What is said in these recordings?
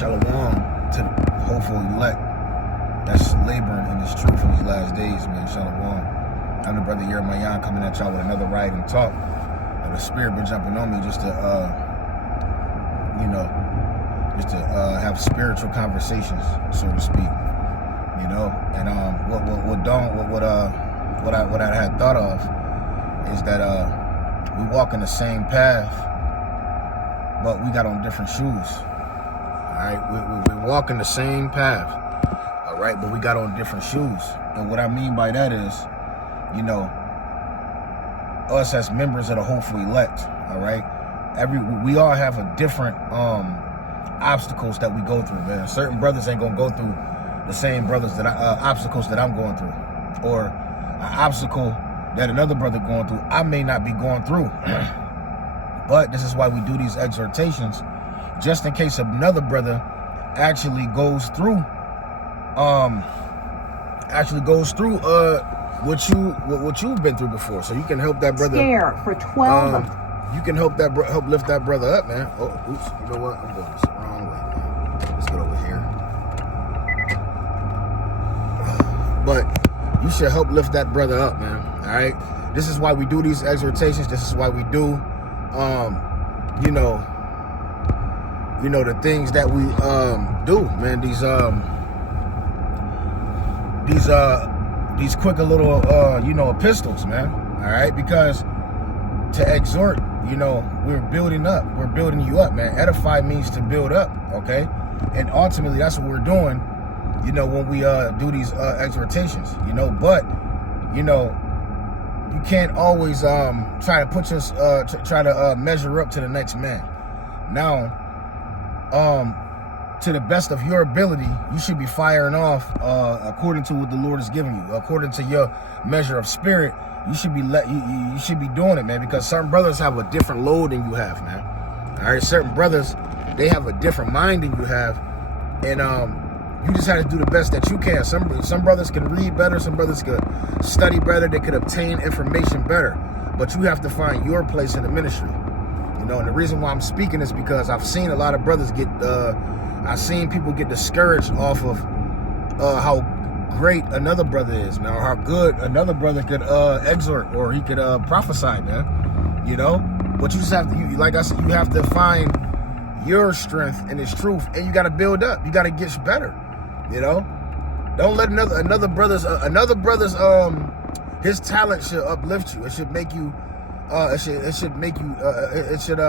Shalom to the hopeful elect that's laboring in this truth in these last days, man. Shalom. I'm the brother Yermayan coming at y'all with another ride and talk. The spirit been jumping on me just to, have spiritual conversations, so to speak. You know, and what I had thought of is that we walk in the same path, but we got on different shoes. All right, we walk in the same path, all right, but we got on different shoes. And what I mean by that is, you know, us as members of the hopeful elect, all right, we all have a different obstacles that we go through, man. Certain brothers ain't gonna go through the same obstacles that I'm going through, or an obstacle that another brother going through I may not be going through. But this is why we do these exhortations, just in case another brother actually goes through what you've been through before, so you can help that brother. Scare for 12. You can help lift that brother up, man. Oh, oops, you know what? I'm going the wrong way, man. Let's get over here. But you should help lift that brother up, man. All right. This is why we do these exhortations. This is why we do, the things that we do, man. These quicker little, epistles, man. All right, because to exhort, we're building up. We're building you up, man. Edify means to build up, okay? And ultimately, that's what we're doing, when we do these exhortations, but, you can't always try to measure up to the next man. Now, to the best of your ability, you should be firing off according to what the Lord is giving you, according to your measure of spirit. You should be you should be doing it, man, because certain brothers have a different load than you have, man. All right, certain brothers, they have a different mind than you have, and you just have to do the best that you can. Some brothers can read better, some brothers could study better, they could obtain information better, but you have to find your place in the ministry. And the reason why I'm speaking is because I've seen a lot of brothers I've seen people get discouraged off of how great another brother is, man, or how good another brother could exhort, or he could prophesy, man. But you just have to, like I said, you have to find your strength in His truth, and you got to build up. You got to get better. Don't let another brother's his talent should uplift you. It should make you. It should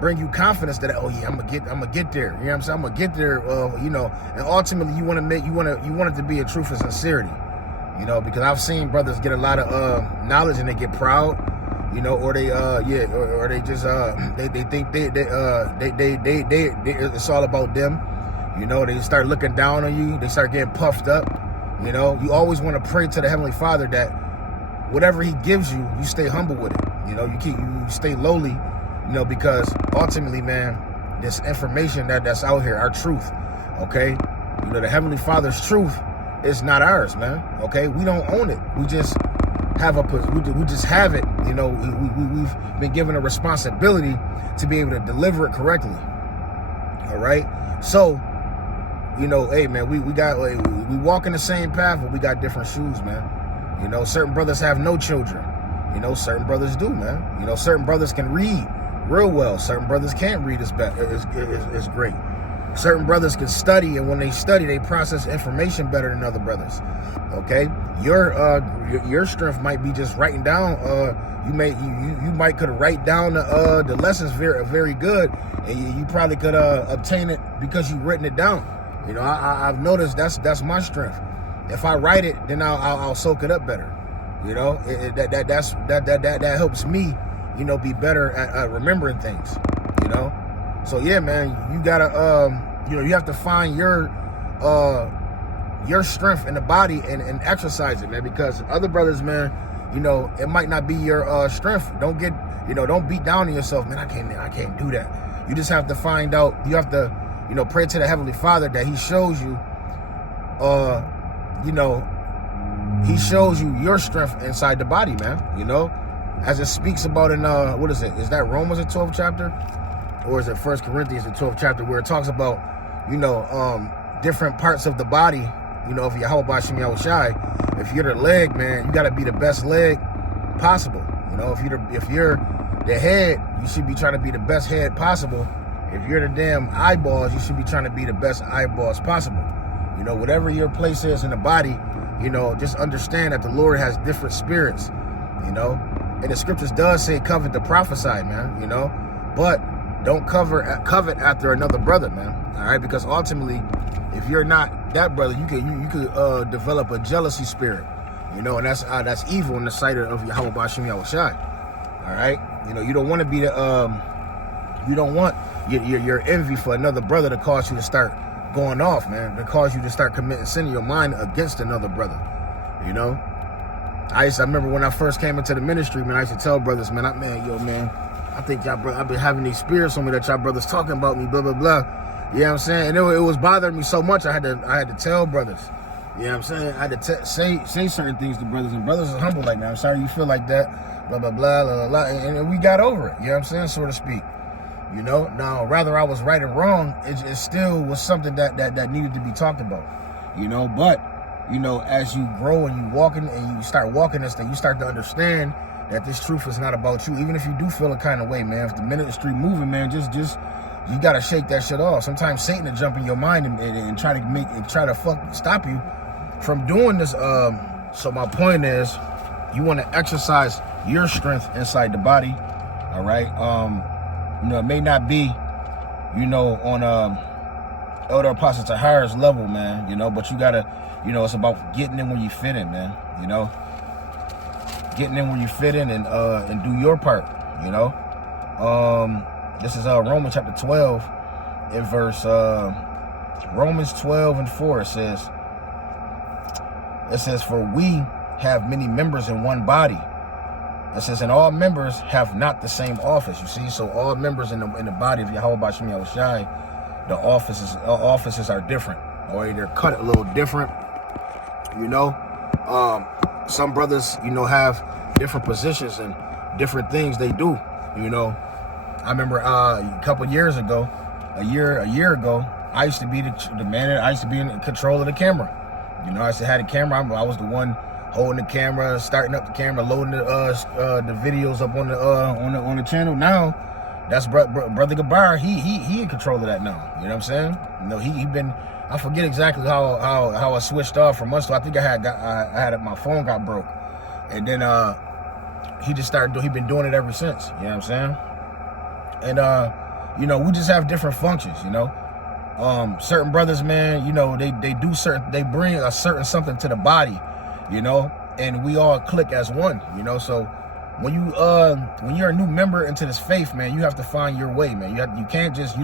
bring you confidence that, oh yeah, I'm gonna get there. You know what I'm saying? I'm gonna get there. And ultimately you want it to be a truth and sincerity. Because I've seen brothers get a lot of knowledge and they get proud. Or they or they just they think they it's all about them. They start looking down on you. They start getting puffed up. You always want to pray to the Heavenly Father that whatever He gives you, you stay humble with it. You stay lowly. Because ultimately, man, this information that's out here, our truth, okay? The Heavenly Father's truth is not ours, man, okay? We don't own it. We just have we just have it. We've been given a responsibility to be able to deliver it correctly. All right? So, hey, man, we walk in the same path, but we got different shoes, man. Certain brothers have no children. Certain brothers do, man. Certain brothers can read real well. Certain brothers can't read as great. Certain brothers can study, and when they study, they process information better than other brothers. Okay, your strength might be just writing down. You might could write down the lessons very good, and you probably could obtain it because you've written it down. I've noticed that's my strength. If I write it, then I'll soak it up better. That helps me. Be better at remembering things, So yeah, man, you gotta, you have to find your strength in the body and exercise it, man. Because other brothers, man, it might not be your strength. Don't get, don't beat down on yourself, man. I can't do that. You just have to find out. You have to, pray to the Heavenly Father that He shows you, He shows you your strength inside the body, man. As it speaks about in what is it? Is that Romans, the 12th chapter? or is it 1 Corinthians, the 12th chapter, where it talks about, you know, different parts of the body, you know, of Yahweh Bashim Yahushai. If you're the leg, man, you got to be the best leg possible. You know, if you're the head, you should be trying to be the best head possible. If you're the damn eyeballs, you should be trying to be the best eyeballs possible. You know, whatever your place is in the body, you know, just understand that the Lord has different spirits, you know. And the scriptures does say covet to prophesy, man, you know. But don't covet after another brother, man. All right, because ultimately, if you're not that brother, you could develop a jealousy spirit, you know, and that's evil in the sight of Yahweh Bashim Yahushai. All right, you know, you don't want to be the you don't want your envy for another brother to cause you to start going off, man, to cause you to start committing sin in your mind against another brother, you know. I remember when I first came into the ministry, man, I used to tell brothers, man, I think y'all, I've been having these spirits on me that y'all brothers talking about me, blah, blah, blah. You know what I'm saying? And it was bothering me so much, I had to tell brothers. You know what I'm saying? I had to say certain things to brothers, and brothers are humble like, man, I'm sorry you feel like that, blah, blah, blah, blah, blah, and we got over it, you know what I'm saying, so to speak. You know, now, rather I was right or wrong, it still was something that needed to be talked about, you know. But, you know, as you grow and you walking and you start walking this thing, you start to understand that this truth is not about you. Even if you do feel a kind of way, man, if the ministry moving, man, just you got to shake that shit off. Sometimes Satan will jump in your mind and try to stop you from doing this. So my point is, you want to exercise your strength inside the body, all right? You know, it may not be, you know, on Elder Apostle Tahir's level, man, you know, but you gotta, you know, it's about getting in where you fit in, man, you know, getting in where you fit in and do your part, you know. This is Romans chapter 12 in verse Romans 12 and 4. It says, for we have many members in one body. It says, and all members have not the same office. You see, so all members in the body of Yahweh Bashim Yahushai, the offices are different, or they're cut a little different. You know, some brothers, you know, have different positions and different things they do. You know, I remember a couple years ago, a year ago, I used to be the man. I used to be in control of the camera. You know, I used to have the camera. I was the one holding the camera, starting up the camera, loading the videos up on the channel. Now, that's Brother Gabar. He in control of that now. You know what I'm saying? You know, he been. I forget exactly how I switched off from months ago. I think I had my phone got broke, and then he just started. He been doing it ever since. You know what I'm saying? And you know, we just have different functions. You know, certain brothers, man, you know, they bring a certain something to the body. You know, and we all click as one, you know. So when you're a new member into this faith, man, you have to find your way, man. You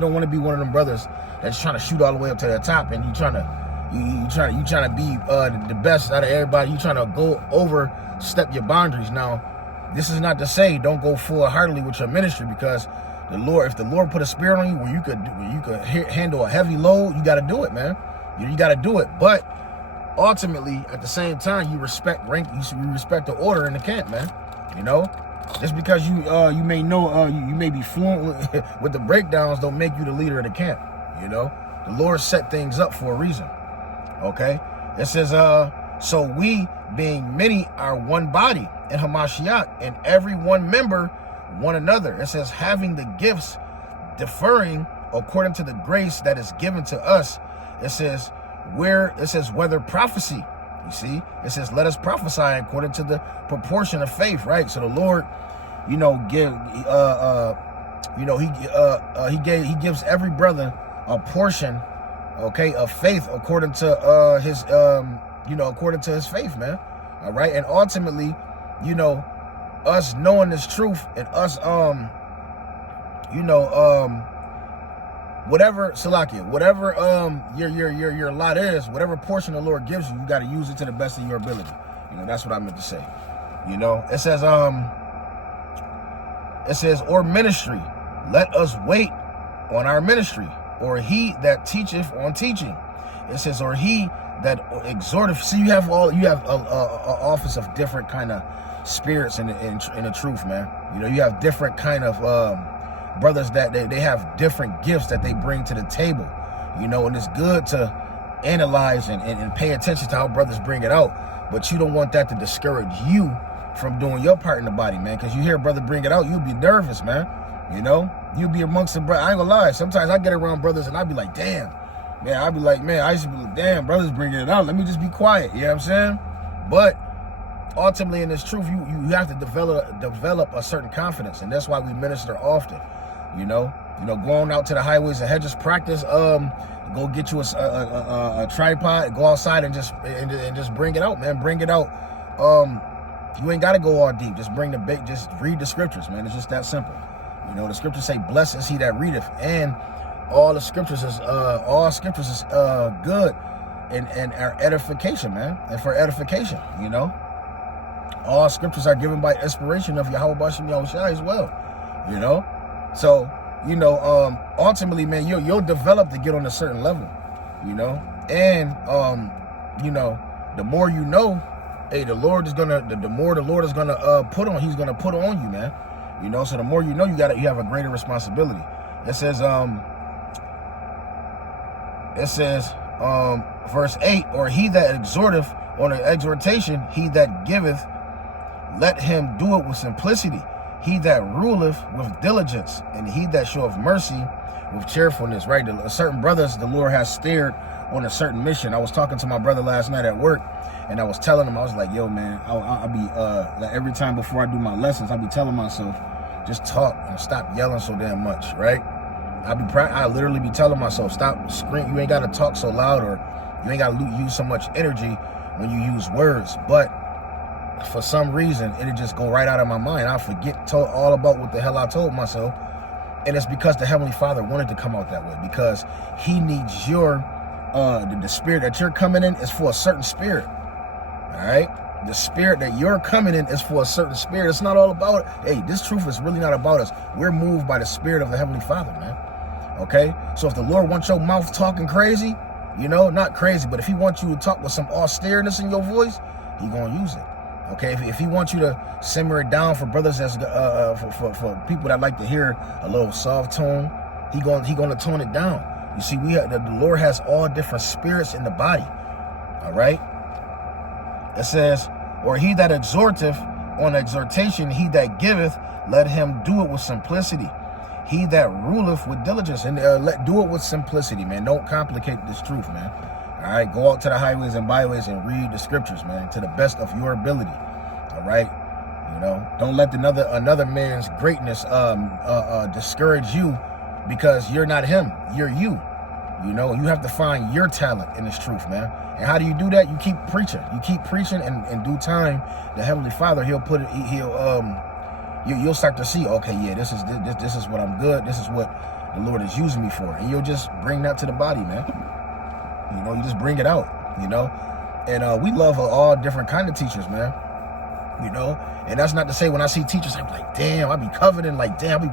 don't want to be one of them brothers that's trying to shoot all the way up to the top, and you trying to be the best out of everybody. You trying to go overstep your boundaries. Now, this is not to say don't go full heartedly with your ministry, because if the Lord put a spirit on you where you could handle a heavy load, you got to do it, man. You got to do it, but ultimately, at the same time, you respect rank. You respect the order in the camp, man. You know, just because you may know you may be fluent with the breakdowns, don't make you the leader of the camp. You know, the Lord set things up for a reason. Okay, it says, so we, being many, are one body in Hamashiach, and every one member one another. It says, having the gifts differing according to the grace that is given to us. It says, whether prophecy, you see, it says, let us prophesy according to the proportion of faith, right? So the Lord, you know, he gives every brother a portion, okay, of faith according to his faith, man. All right, and ultimately, you know, us knowing this truth and us, whatever Salakia, whatever your lot is, whatever portion the Lord gives you, you got to use it to the best of your ability. You know, that's what I meant to say. You know, it says, or ministry, let us wait on our ministry, or he that teacheth on teaching. It says, or he that exhorteth. See, you have a office of different kind of spirits in the truth, man. You know, you have different kind of brothers that they have different gifts that they bring to the table, you know, and it's good to analyze and pay attention to how brothers bring it out, but you don't want that to discourage you from doing your part in the body, man, because you hear a brother bring it out, you'll be nervous, man, you know, you'll be amongst the brothers. I ain't gonna lie, sometimes I get around brothers and I be like, damn, man, I be like, man, I used to be like, damn, brothers bringing it out, let me just be quiet, you know what I'm saying? But ultimately in this truth, you have to develop a certain confidence, and that's why we minister often, you know, going out to the highways and hedges, practice, go get you a tripod, go outside and just bring it out, man, bring it out. You ain't got to go all deep. Just bring the bait. Just read the scriptures, man. It's just that simple. You know, the scriptures say, "Blessed is he that readeth," and all scriptures is good and our edification, man, and for edification. You know, all scriptures are given by inspiration of Yahweh Bashim Yahushua as well. You know, so you know, ultimately, man, you'll develop to get on a certain level. You know, and you know, the more you know. Hey, the Lord is gonna. The more the Lord is gonna put on, He's gonna put on you, man. You know, so the more you know, you have a greater responsibility. It says, verse 8, or he that exhorteth on an exhortation, he that giveth, let him do it with simplicity. He that ruleth with diligence, and he that showeth mercy with cheerfulness. Right, certain brothers the Lord has steered on a certain mission. I was talking to my brother last night at work. And I was telling him, I was like, yo, man, I'll be, like every time before I do my lessons, I'll be telling myself, just talk and stop yelling so damn much, right? I literally be telling myself, stop screaming. You ain't got to talk so loud, or you ain't got to use so much energy when you use words. But for some reason, it'll just go right out of my mind. I forget all about what the hell I told myself. And it's because the Heavenly Father wanted to come out that way, because He needs your, the spirit that you're coming in is for a certain spirit. All right, the spirit that you're coming in is for a certain spirit. It's not all about, hey, this truth is really not about us. We're moved by the spirit of the Heavenly Father, man. Okay, so if the Lord wants your mouth talking crazy, you know, not crazy, but if He wants you to talk with some austereness in your voice, He gonna use it. Okay, if He wants you to simmer it down for brothers that's for people that like to hear a little soft tone, He gonna tone it down. You see, the Lord has all different spirits in the body. All right. It says, or he that exhorteth on exhortation, he that giveth, let him do it with simplicity. He that ruleth with diligence, and do it with simplicity, man. Don't complicate this truth, man. All right, go out to the highways and byways and read the scriptures, man, to the best of your ability. All right, you know, don't let another man's greatness discourage you, because you're not him, you're you. You know, you have to find your talent in this truth, man. And how do you do that? You keep preaching. You keep preaching, and in due time, the Heavenly Father, you'll start to see, okay, yeah, this is what I'm good. This is what the Lord is using me for. And you'll just bring that to the body, man. You know, you just bring it out, you know. And we love all different kind of teachers, man. You know, and that's not to say when I see teachers, I'm like, damn, I be coveting, like, damn, I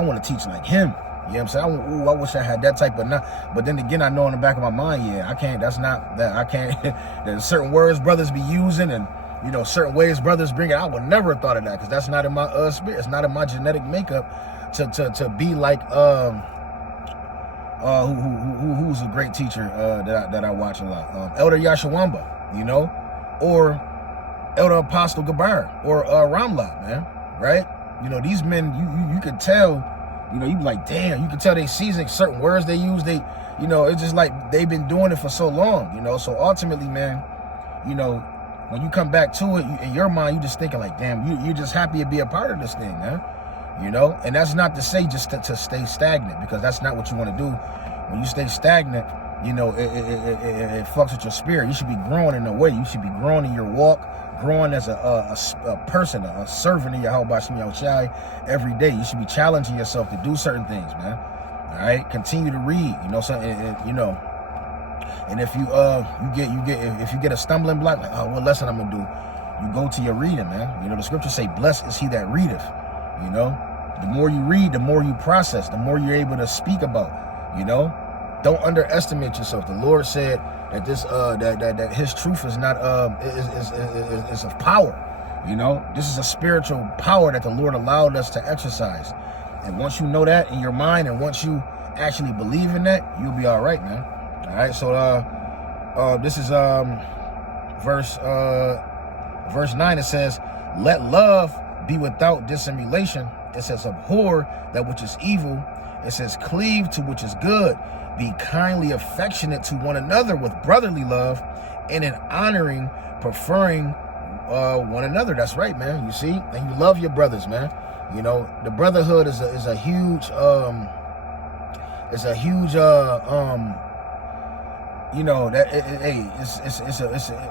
want to teach like him. You know what I'm saying? I wish I had that type of not. But then again, I know in the back of my mind, yeah, I can't. That's not that. I can't. There's certain words brothers be using, and you know, certain ways brothers bring it. I would never have thought of that, because that's not in my spirit. It's not in my genetic makeup to be like who's a great teacher that I watch a lot. Elder Yashawamba, you know, or Elder Apostle Gabar, or Ramla, man, right? You know, these men, you could tell. You know, you be like, damn, you can tell they season certain words they use. They, you know, it's just like they've been doing it for so long, you know. So ultimately, man, you know, when you come back to it, in your mind, you just thinking like, damn, you're just happy to be a part of this thing, man. You know, and that's not to say just to stay stagnant, because that's not what you want to do. When you stay stagnant, you know, it fucks with your spirit. You should be growing in a way. You should be growing in your walk, growing as a person, a servant of Yahweh Bashim Yahushua every day. You should be challenging yourself to do certain things, man. All right, continue to read. You know, you know, and if if you get a stumbling block, like, oh, what lesson I'm gonna do? You go to your reading, man. You know, the scriptures say, "Blessed is he that readeth." You know, the more you read, the more you process, the more you're able to speak about. You know, don't underestimate yourself. The Lord said that this that His truth is not is of power. You know, this is a spiritual power that the Lord allowed us to exercise. And once you know that in your mind, and once you actually believe in that, you'll be all right, man. All right, so this is verse 9. It says, let love be without dissimulation. It says, abhor that which is evil. It says, cleave to which is good. Be kindly affectionate to one another with brotherly love, and in honoring, preferring one another. That's right, man. You see, and you love your brothers, man. You know, the brotherhood is a huge you know, that hey,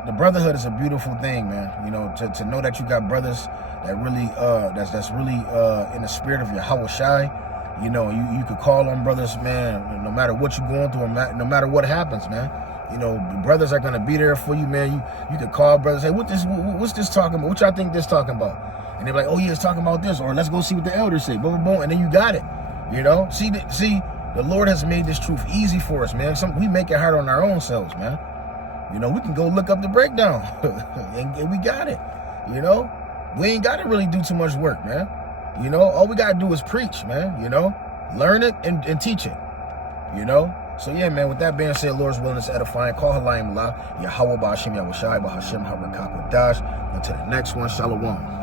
the brotherhood is a beautiful thing, man. You know, to know that you got brothers that really that's really in the spirit of Yahweh Shai. You know, you could call on brothers, man, no matter what you're going through, no matter what happens, man. You know, brothers are gonna be there for you, man. You could call brothers, hey, what's this talking about? What y'all think this talking about? And they're like, oh yeah, it's talking about this, or let's go see what the elders say, boom, boom, boom, and then you got it. You know, see, the Lord has made this truth easy for us, man. We make it hard on our own selves, man. You know, we can go look up the breakdown, and we got it. You know, we ain't got to really do too much work, man. You know, all we got to do is preach, man. You know, learn it and teach it. You know, so yeah, man. With that being said, Lord's willing is edifying. Call Halayim Allah, Yahweh Ba'Hashem Yahweh Shai Ba'Hashem Harakak Wadash. Until the next one, Shalom.